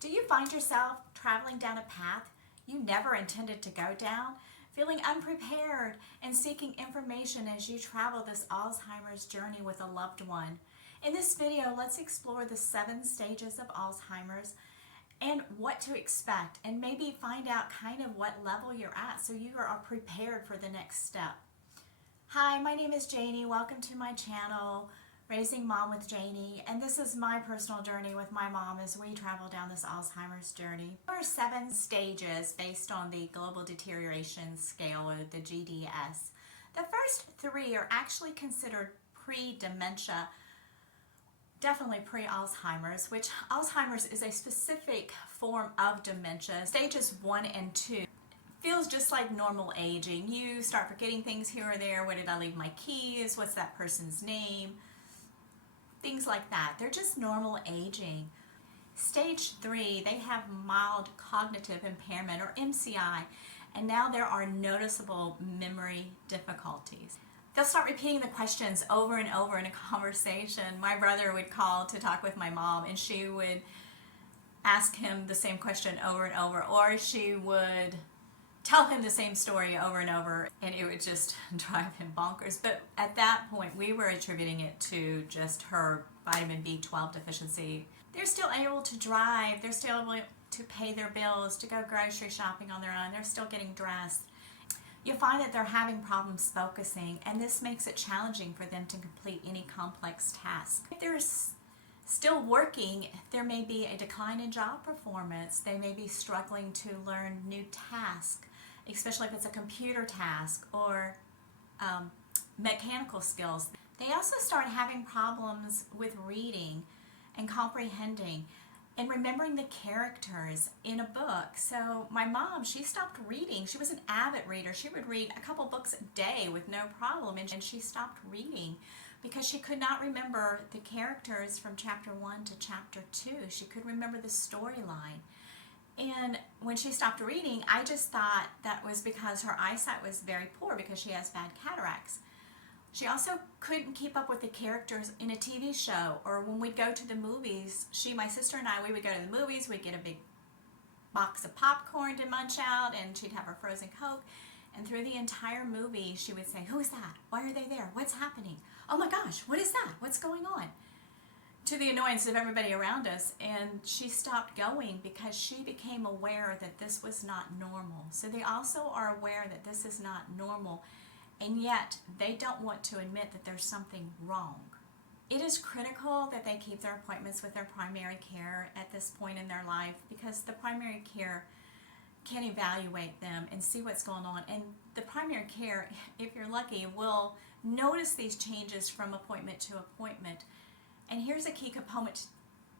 Do you find yourself traveling down a path you never intended to go down, feeling unprepared and seeking information as you travel this Alzheimer's journey with a loved one? In this video, let's explore the 7 stages of Alzheimer's and what to expect, and maybe find out kind of what level you're at so you are prepared for the next step. Hi, my name is Janie. Welcome to my channel, Raising Mom with Janie, and this is my personal journey with my mom as we travel down this Alzheimer's journey. There are 7 stages based on the Global Deterioration Scale, or the GDS. The first 3 are actually considered pre-dementia, definitely pre-Alzheimer's, which Alzheimer's is a specific form of dementia. Stages 1 and 2 feels just like normal aging. You start forgetting things here or there. Where did I leave my keys? What's that person's name? Things like that. They're just normal aging. Stage 3, they have mild cognitive impairment, or MCI, and now there are noticeable memory difficulties. They'll start repeating the questions over and over in a conversation. My brother would call to talk with my mom, and she would ask him the same question over and over, or she would tell him the same story over and over, and it would just drive him bonkers. But at that point, we were attributing it to just her vitamin B12 deficiency. They're still able to drive, they're still able to pay their bills, to go grocery shopping on their own, they're still getting dressed. You'll find that they're having problems focusing, and this makes it challenging for them to complete any complex task. If they're still working, there may be a decline in job performance. They may be struggling to learn new tasks, especially if it's a computer task or mechanical skills. They also start having problems with reading and comprehending and remembering the characters in a book. So my mom, she stopped reading. She was an avid reader. She would read a couple books a day with no problem, and she stopped reading because she could not remember the characters from chapter 1 to chapter 2. She could remember the storyline. And when she stopped reading, I just thought that was because her eyesight was very poor because she has bad cataracts. She also couldn't keep up with the characters in a TV show, or when we'd go to the movies, my sister and I, we would go to the movies, we'd get a big box of popcorn to munch out, and she'd have her frozen Coke, and through the entire movie, she would say, "Who is that? Why are they there? What's happening? Oh my gosh, what is that? What's going on?" To the annoyance of everybody around us, and she stopped going because she became aware that this was not normal. So they also are aware that this is not normal, and yet they don't want to admit that there's something wrong. It is critical that they keep their appointments with their primary care at this point in their life, because the primary care can evaluate them and see what's going on. And the primary care, if you're lucky, will notice these changes from appointment to appointment. And here's a key component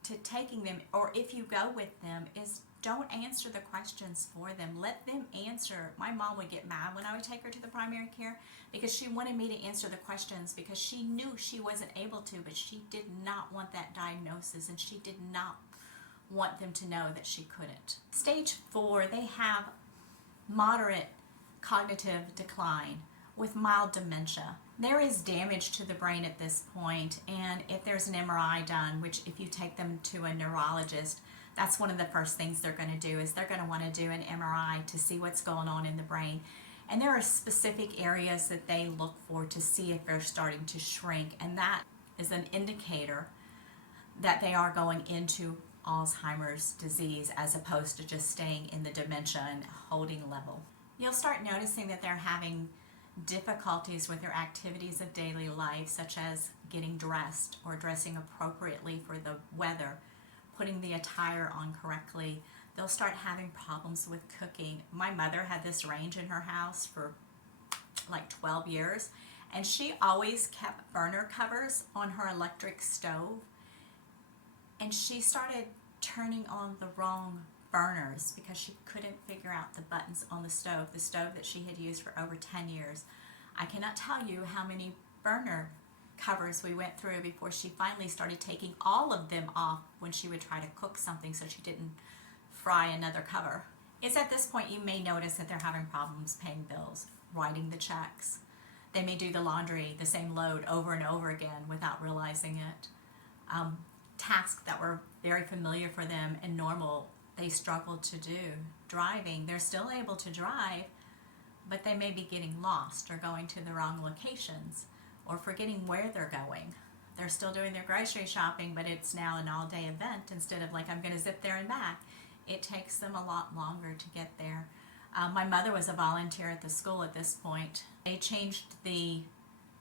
to taking them, or if you go with them, is don't answer the questions for them. Let them answer. My mom would get mad when I would take her to the primary care because she wanted me to answer the questions, because she knew she wasn't able to, but she did not want that diagnosis, and she did not want them to know that she couldn't. Stage 4, they have moderate cognitive decline with mild dementia. There is damage to the brain at this point, and if there's an MRI done, which if you take them to a neurologist, that's one of the first things they're going to do, is they're going to want to do an MRI to see what's going on in the brain. And there are specific areas that they look for to see if they're starting to shrink, and that is an indicator that they are going into Alzheimer's disease, as opposed to just staying in the dementia and holding level. You'll start noticing that they're having difficulties with their activities of daily life, such as getting dressed or dressing appropriately for the weather, putting the attire on correctly. They'll start having problems with cooking. My mother had this range in her house for like 12 years, and she always kept burner covers on her electric stove, and she started turning on the wrong burners because she couldn't figure out the buttons on the stove that she had used for over 10 years. I cannot tell you how many burner covers we went through before she finally started taking all of them off when she would try to cook something so she didn't fry another cover. It's at this point you may notice that they're having problems paying bills, writing the checks. They may do the laundry, the same load over and over again without realizing it. tasks that were very familiar for them and normal, they struggled to do. Driving, they're still able to drive, but they may be getting lost or going to the wrong locations or forgetting where they're going. They're still doing their grocery shopping, but it's now an all-day event instead of like, I'm going to zip there and back. It takes them a lot longer to get there. My mother was a volunteer at the school at this point. They changed the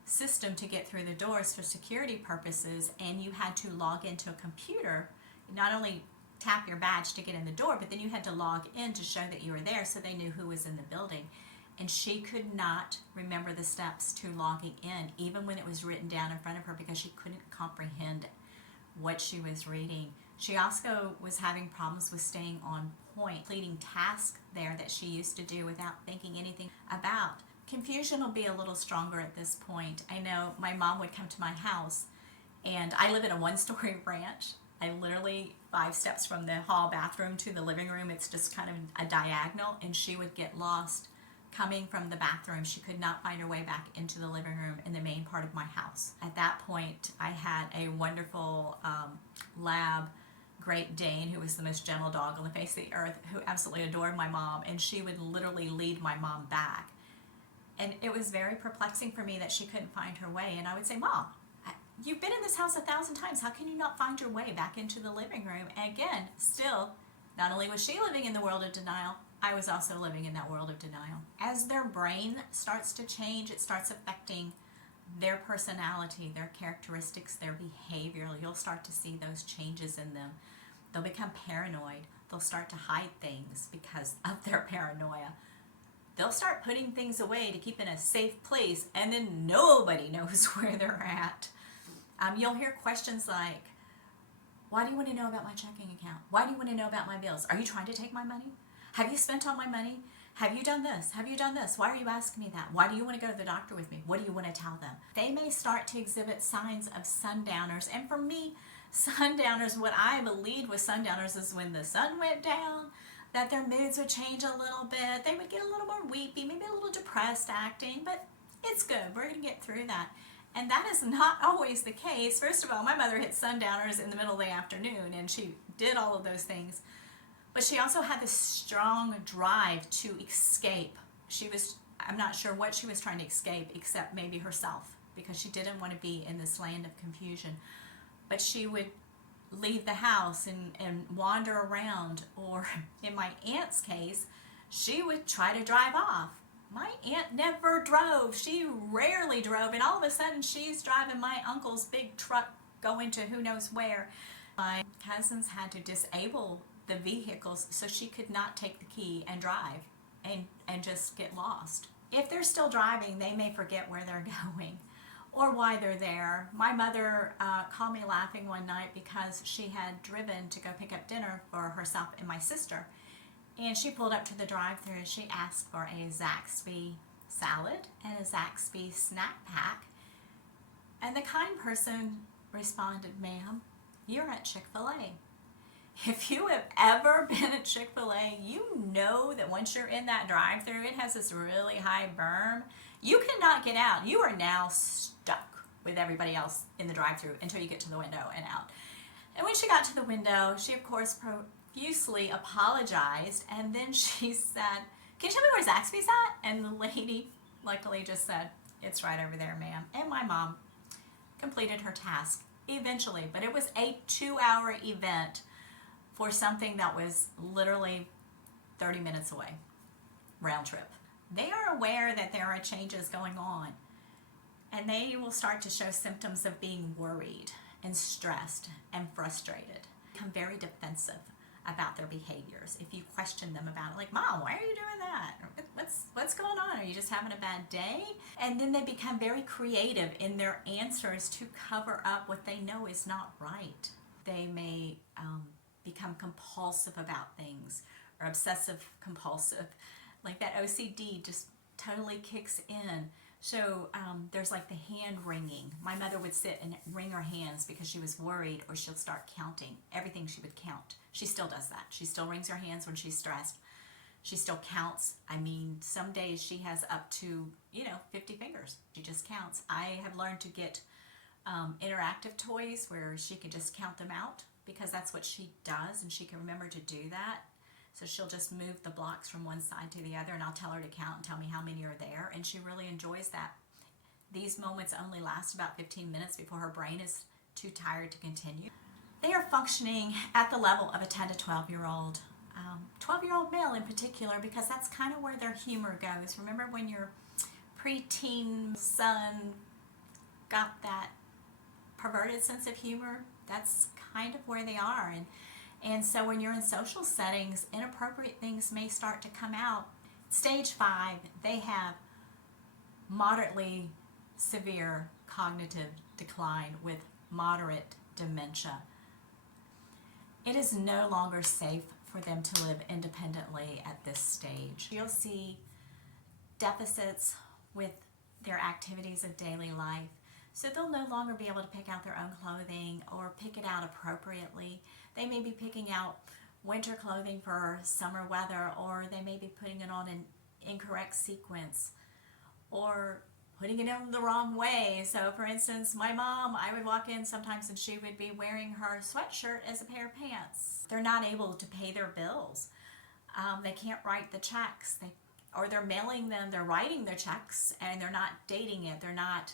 system to get through the doors for security purposes, and you had to log into a computer. Not only tap your badge to get in the door, but then you had to log in to show that you were there so they knew who was in the building. And she could not remember the steps to logging in, even when it was written down in front of her, because she couldn't comprehend what she was reading. She also was having problems with staying on point, completing tasks there that she used to do without thinking anything about. Confusion will be a little stronger at this point. I know my mom would come to my house, and I live in a one-story ranch. I literally 5 steps from the hall bathroom to the living room, it's just kind of a diagonal, and she would get lost coming from the bathroom. She could not find her way back into the living room in the main part of my house. At that point, I had a wonderful lab Great Dane, who was the most gentle dog on the face of the earth, who absolutely adored my mom, and she would literally lead my mom back. And it was very perplexing for me that she couldn't find her way. And I would say, Mom, you've been in this house 1,000 times. How can you not find your way back into the living room? And again, still, not only was she living in the world of denial, I was also living in that world of denial. As their brain starts to change, it starts affecting their personality, their characteristics, their behavior. You'll start to see those changes in them. They'll become paranoid. They'll start to hide things because of their paranoia. They'll start putting things away to keep in a safe place, and then nobody knows where they're at. You'll hear questions like, why do you want to know about my checking account? Why do you want to know about my bills? Are you trying to take my money? Have you spent all my money? Have you done this? Have you done this? Why are you asking me that? Why do you want to go to the doctor with me? What do you want to tell them? They may start to exhibit signs of sundowners. And for me, sundowners, what I believed was sundowners is when the sun went down, that their moods would change a little bit. They would get a little more weepy, maybe a little depressed acting, but it's good. We're going to get through that. And that is not always the case. First of all, my mother hit sundowners in the middle of the afternoon, and she did all of those things. But she also had this strong drive to escape. I'm not sure what she was trying to escape, except maybe herself, because she didn't want to be in this land of confusion. But she would leave the house and wander around, or in my aunt's case, she would try to drive off. My aunt never drove. She rarely drove, and all of a sudden she's driving my uncle's big truck going to who knows where. My cousins had to disable the vehicles so she could not take the key and drive and just get lost. If they're still driving, they may forget where they're going or why they're there. My mother called me laughing one night because she had driven to go pick up dinner for herself and my sister. And she pulled up to the drive-thru and she asked for a Zaxby salad and a Zaxby snack pack. And the kind person responded, "Ma'am, you're at Chick-fil-A. If you have ever been at Chick-fil-A, you know that once you're in that drive-thru, it has this really high berm. You cannot get out. You are now stuck with everybody else in the drive-thru until you get to the window and out." And when she got to the window, she of course profusely apologized, and then she said, "Can you tell me where Zaxby's at?" And the lady luckily just said, "It's right over there, ma'am." And my mom completed her task eventually, but it was a 2-hour event for something that was literally 30 minutes away, round trip. They are aware that there are changes going on, and they will start to show symptoms of being worried and stressed and frustrated, become very defensive about their behaviors. If you question them about it, like, "Mom, why are you doing that? What's going on? Are you just having a bad day?" And then they become very creative in their answers to cover up what they know is not right. They may become compulsive about things, or obsessive compulsive. Like that OCD just totally kicks in. So there's like the hand wringing. My mother would sit and wring her hands because she was worried, or she'll start counting. Everything she would count. She still does that. She still wrings her hands when she's stressed. She still counts. I mean, some days she has up to, 50 fingers. She just counts. I have learned to get interactive toys where she can just count them out, because that's what she does and she can remember to do that. So she'll just move the blocks from one side to the other, and I'll tell her to count and tell me how many are there, and she really enjoys that. These moments only last about 15 minutes before her brain is too tired to continue. They are functioning at the level of a 10 to 12-year-old. 12-year-old male in particular, because that's kind of where their humor goes. Remember when your preteen son got that perverted sense of humor? That's kind of where they are. And so when you're in social settings, inappropriate things may start to come out. Stage 5, they have moderately severe cognitive decline with moderate dementia. It is no longer safe for them to live independently at this stage. You'll see deficits with their activities of daily life. So they'll no longer be able to pick out their own clothing or pick it out appropriately. They may be picking out winter clothing for summer weather, or they may be putting it on an incorrect sequence, or putting it in the wrong way. So for instance, my mom, I would walk in sometimes and she would be wearing her sweatshirt as a pair of pants. They're not able to pay their bills. They can't write the checks. Or they're mailing them, they're writing their checks and they're not dating it. They're not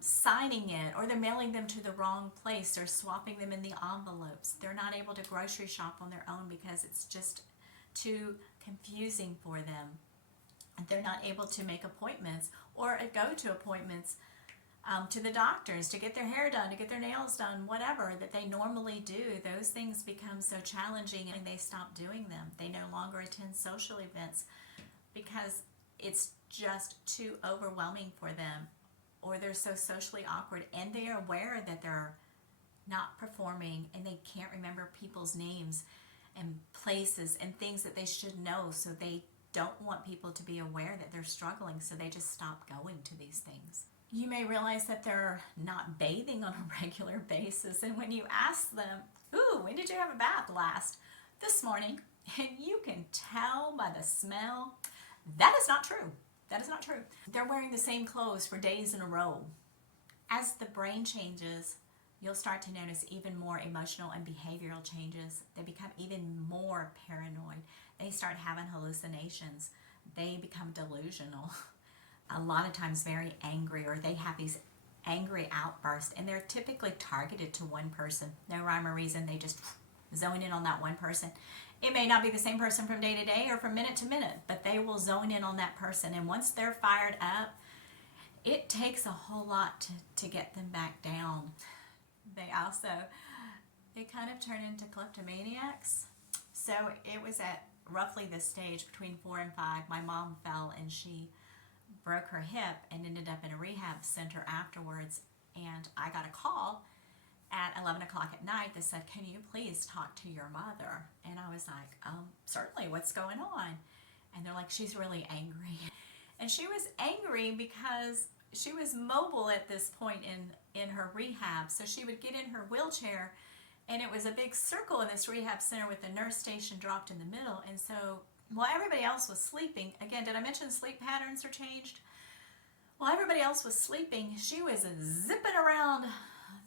signing it, or they're mailing them to the wrong place. They're swapping them in the envelopes. They're not able to grocery shop on their own because it's just too confusing for them. They're not able to make appointments or go to appointments to the doctors to get their hair done, to get their nails done, whatever that they normally do. Those things become so challenging and they stop doing them. They no longer attend social events because it's just too overwhelming for them, or they're so socially awkward and they are aware that they're not performing and they can't remember people's names and places and things that they should know, so they don't want people to be aware that they're struggling, so they just stop going to these things. You may realize that they're not bathing on a regular basis, and when you ask them, ooh, when did you have a bath last? This morning. And you can tell by the smell, that is not true. That is not true. They're wearing the same clothes for days in a row. As the brain changes, you'll start to notice even more emotional and behavioral changes. They become even more paranoid. They start having hallucinations. They become delusional. A lot of times very angry, or they have these angry outbursts, and they're typically targeted to one person. No rhyme or reason. They just zone in on that one person. It may not be the same person from day to day or from minute to minute, but they will zone in on that person. And once they're fired up, it takes a whole lot to get them back down. They kind of turn into kleptomaniacs. So it was at roughly this stage, between 4 and 5, my mom fell and she broke her hip and ended up in a rehab center afterwards. And I got a call at 11 o'clock at night that said, can you please talk to your mother? And I was like, certainly, what's going on? And they're like, she's really angry. And she was angry because she was mobile at this point in her rehab. So she would get in her wheelchair, and it was a big circle in this rehab center with the nurse station dropped in the middle. And so while everybody else was sleeping, again, did I mention sleep patterns are changed? While everybody else was sleeping, she was zipping around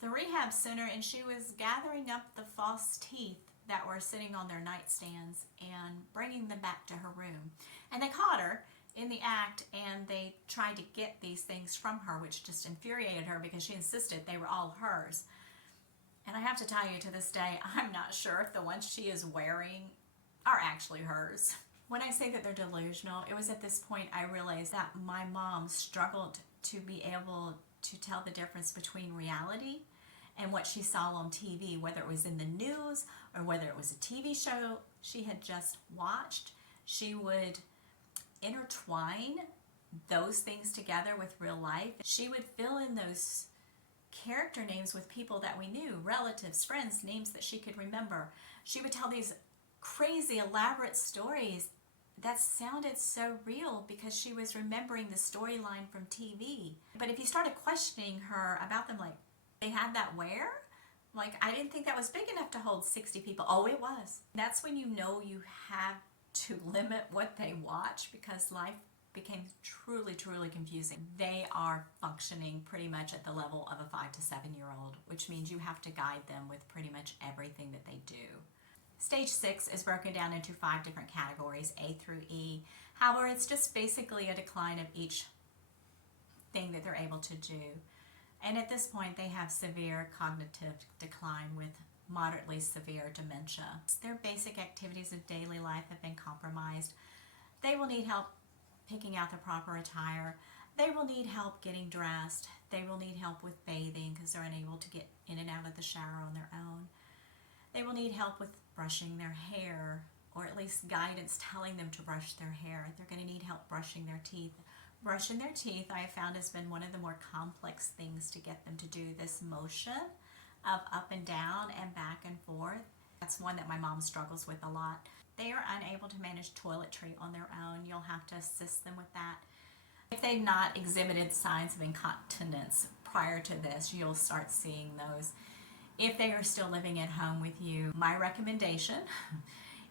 the rehab center, and she was gathering up the false teeth that were sitting on their nightstands and bringing them back to her room. And they caught her in the act, and they tried to get these things from her, which just infuriated her because she insisted they were all hers. And I have to tell you, to this day, I'm not sure if the ones she is wearing are actually hers. When I say that they're delusional, it was at this point I realized that my mom struggled to be able to tell the difference between reality and what she saw on TV, whether it was in the news or whether it was a TV show she had just watched. She would intertwine those things together with real life. She would fill in those character names with people that we knew, relatives, friends, names that she could remember. She would tell these crazy, elaborate stories that sounded so real because she was remembering the storyline from TV. But if you started questioning her about them, like, they had that where? Like, I didn't think that was big enough to hold 60 people. Oh, it was. That's when you know you have to limit what they watch, because life became truly confusing. They are functioning pretty much at the level of a 5 to 7-year-old, which means you have to guide them with pretty much everything that they do. Stage 6 is broken down into 5 different categories, A through E. However, it's just basically a decline of each thing that they're able to do. And at this point, they have severe cognitive decline with moderately severe dementia. Their basic activities of daily life have been compromised. They will need help picking out the proper attire. They will need help getting dressed. They will need help with bathing because they're unable to get in and out of the shower on their own. They will need help with brushing their hair, or at least guidance telling them to brush their hair. They're going to need help brushing their teeth. Brushing their teeth, I have found, has been one of the more complex things to get them to do. This motion of up and down and back and forth. That's one that my mom struggles with a lot. They are unable to manage toiletry on their own. You'll have to assist them with that. If they've not exhibited signs of incontinence prior to this, you'll start seeing those. If they are still living at home with you, my recommendation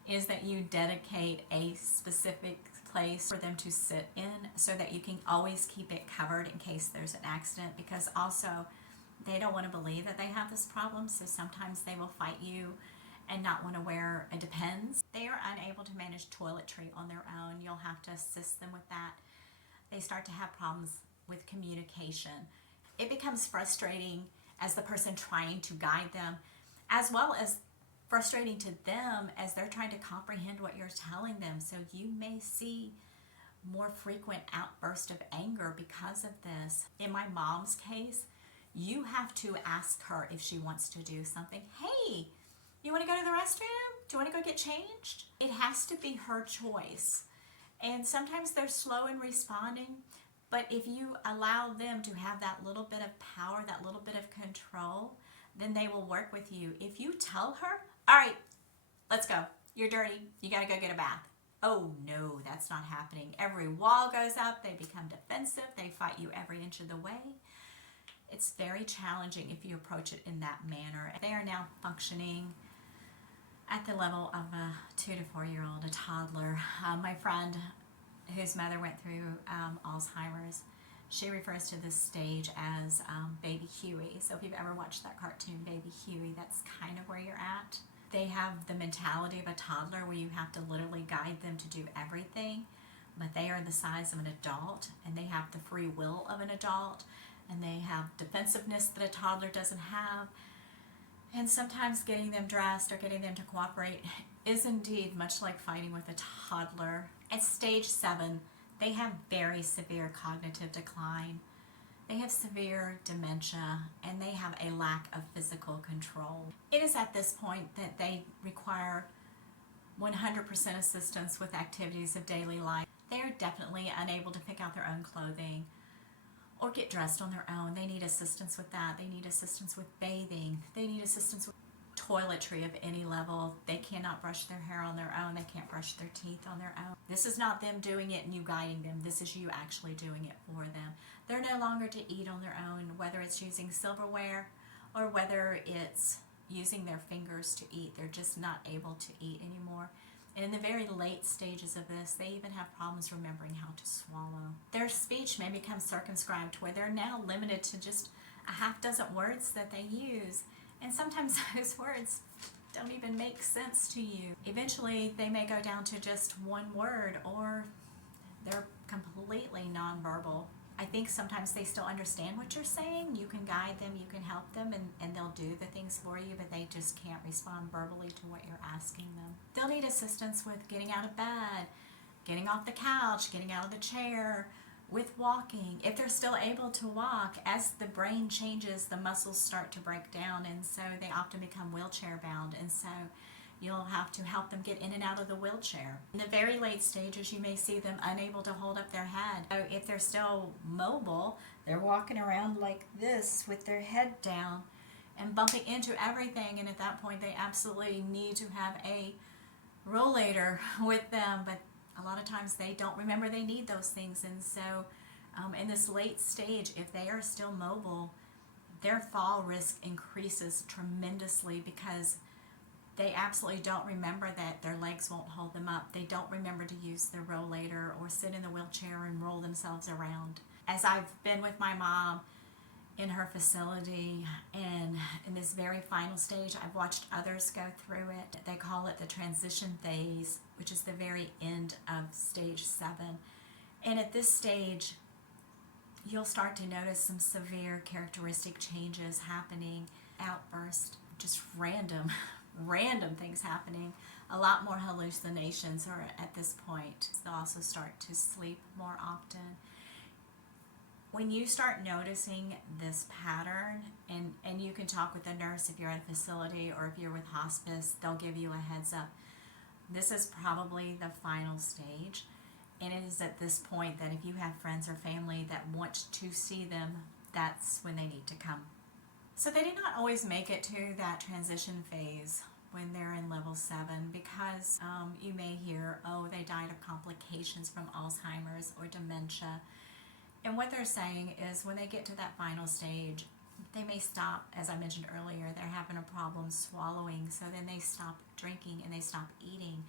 is that you dedicate a specific place for them to sit in so that you can always keep it covered in case there's an accident, because also they don't want to believe that they have this problem, so sometimes they will fight you and not want to wear a Depends. They are unable to manage toiletry on their own. You'll have to assist them with that. They start to have problems with communication. It becomes frustrating as the person trying to guide them, as well as frustrating to them as they're trying to comprehend what you're telling them. So you may see more frequent outbursts of anger because of this. In my mom's case, you have to ask her if she wants to do something. Hey, you want to go to the restroom? Do you want to go get changed? It has to be her choice. And sometimes they're slow in responding, but if you allow them to have that little bit of power, that little bit of control, then they will work with you. If you tell her, all right, let's go. You're dirty. You got to go get a bath. Oh no, that's not happening. Every wall goes up. They become defensive. They fight you every inch of the way. It's very challenging if you approach it in that manner. They are now functioning at the level of a 2 to 4-year-old, a toddler. My friend whose mother went through Alzheimer's, she refers to this stage as Baby Huey. So if you've ever watched that cartoon, Baby Huey, that's kind of where you're at. They have the mentality of a toddler where you have to literally guide them to do everything, but they are the size of an adult and they have the free will of an adult, and they have defensiveness that a toddler doesn't have. And sometimes getting them dressed or getting them to cooperate is indeed much like fighting with a toddler. At stage 7, they have very severe cognitive decline. They have severe dementia, and they have a lack of physical control. It is at this point that they require 100% assistance with activities of daily life. They are definitely unable to pick out their own clothing or get dressed on their own. They need assistance with that. They need assistance with bathing. They need assistance with toiletry of any level. They cannot brush their hair on their own. They can't brush their teeth on their own. This is not them doing it and you guiding them. This is you actually doing it for them. They're no longer to eat on their own, whether it's using silverware or whether it's using their fingers to eat. They're just not able to eat anymore. And in the very late stages of this, they even have problems remembering how to swallow. Their speech may become circumscribed where they're now limited to just a half dozen words that they use. And sometimes those words don't even make sense to you. Eventually, they may go down to just one word, or they're completely nonverbal. I think sometimes they still understand what you're saying. You can guide them, you can help them, and they'll do the things for you, but they just can't respond verbally to what you're asking them. They'll need assistance with getting out of bed, getting off the couch, getting out of the chair, with walking. If they're still able to walk, as the brain changes, the muscles start to break down, and so they often become wheelchair bound, and so you'll have to help them get in and out of the wheelchair. In the very late stages, you may see them unable to hold up their head. So if they're still mobile, they're walking around like this with their head down and bumping into everything, and at that point they absolutely need to have a rollator with them, but a lot of times they don't remember they need those things. And so in this late stage, if they are still mobile, their fall risk increases tremendously, because They absolutely don't remember that their legs won't hold them up. They don't remember to use their rollator or sit in the wheelchair and roll themselves around. As I've been with my mom in her facility and in this very final stage, I've watched others go through it. They call it the transition phase, which is the very end of stage 7. And at this stage, you'll start to notice some severe characteristic changes happening, outbursts, just random things happening. A lot more hallucinations are at this point. They'll also start to sleep more often. When you start noticing this pattern, and you can talk with the nurse if you're at a facility or if you're with hospice, they'll give you a heads up. This is probably the final stage, and it is at this point that if you have friends or family that want to see them, that's when they need to come. So they did not always make it to that transition phase when they're in level 7 because you may hear, oh, they died of complications from Alzheimer's or dementia. And what they're saying is when they get to that final stage, they may stop, as I mentioned earlier, they're having a problem swallowing, so then they stop drinking and they stop eating.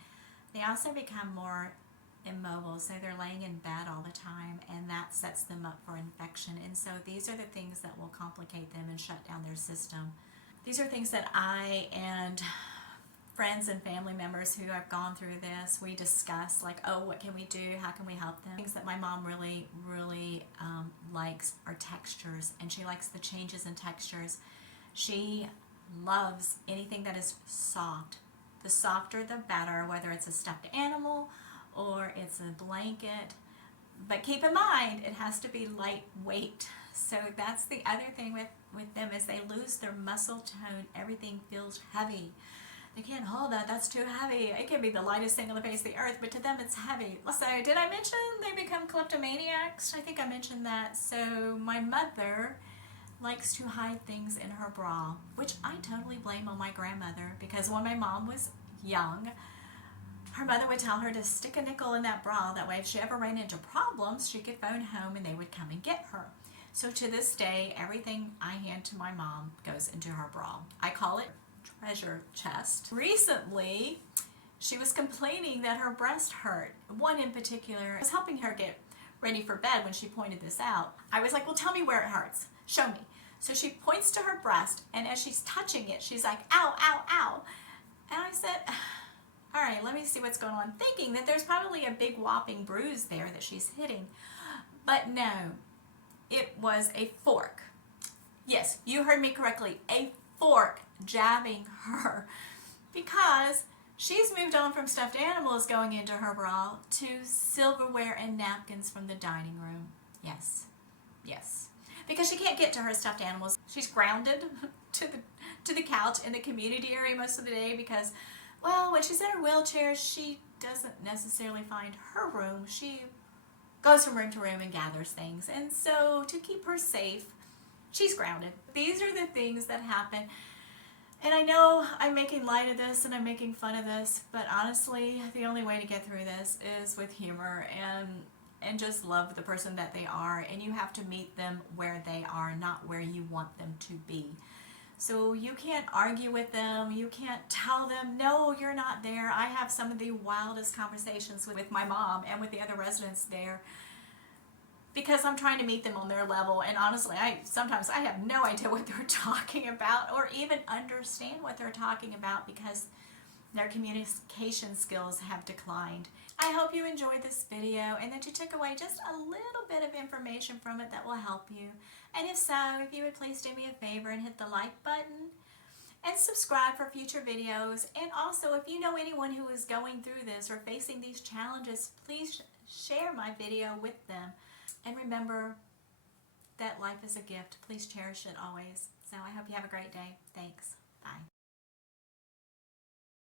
They also become more immobile, so they're laying in bed all the time, and that sets them up for infection. And so these are the things that will complicate them and shut down their system. These are things that I and friends and family members who have gone through this, we discuss, like, oh, what can we do? How can we help them? Things that my mom really likes are textures, and she likes the changes in textures. She loves anything that is soft. The softer the better, whether it's a stuffed animal or it's a blanket. But keep in mind, it has to be lightweight. So that's the other thing with them is they lose their muscle tone. Everything feels heavy. They can't hold that. That's too heavy. It can be the lightest thing on the face of the earth, but to them it's heavy. So did I mention they become kleptomaniacs? I think I mentioned that. So my mother likes to hide things in her bra, which I totally blame on my grandmother, because when my mom was young, her mother would tell her to stick a nickel in that bra. That way if she ever ran into problems, she could phone home and they would come and get her. So to this day, everything I hand to my mom goes into her bra. I call it treasure chest. Recently, she was complaining that her breast hurt. One in particular, I was helping her get ready for bed when she pointed this out. I was like, well, tell me where it hurts. Show me. So she points to her breast, and as she's touching it, she's like, ow, ow, ow. And I said, all right, let me see what's going on, thinking that there's probably a big whopping bruise there that she's hitting. But no, it was a fork. Yes, you heard me correctly, a fork jabbing her, because she's moved on from stuffed animals going into her bra to silverware and napkins from the dining room. Yes, because she can't get to her stuffed animals. She's grounded to the couch in the community area most of the day because, well, when she's in her wheelchair, she doesn't necessarily find her room. She goes from room to room and gathers things, and so to keep her safe, she's grounded. These are the things that happen. And I know I'm making light of this and I'm making fun of this, but honestly, the only way to get through this is with humor and just love the person that they are. And you have to meet them where they are, not where you want them to be. So you can't argue with them. You can't tell them, no, you're not there. I have some of the wildest conversations with my mom and with the other residents there, because I'm trying to meet them on their level, and honestly, sometimes I have no idea what they're talking about or even understand what they're talking about because their communication skills have declined. I hope you enjoyed this video and that you took away just a little bit of information from it that will help you. And if so, if you would please do me a favor and hit the like button and subscribe for future videos. And also, if you know anyone who is going through this or facing these challenges, please share my video with them. And remember that life is a gift. Please cherish it always. So I hope you have a great day. Thanks. Bye.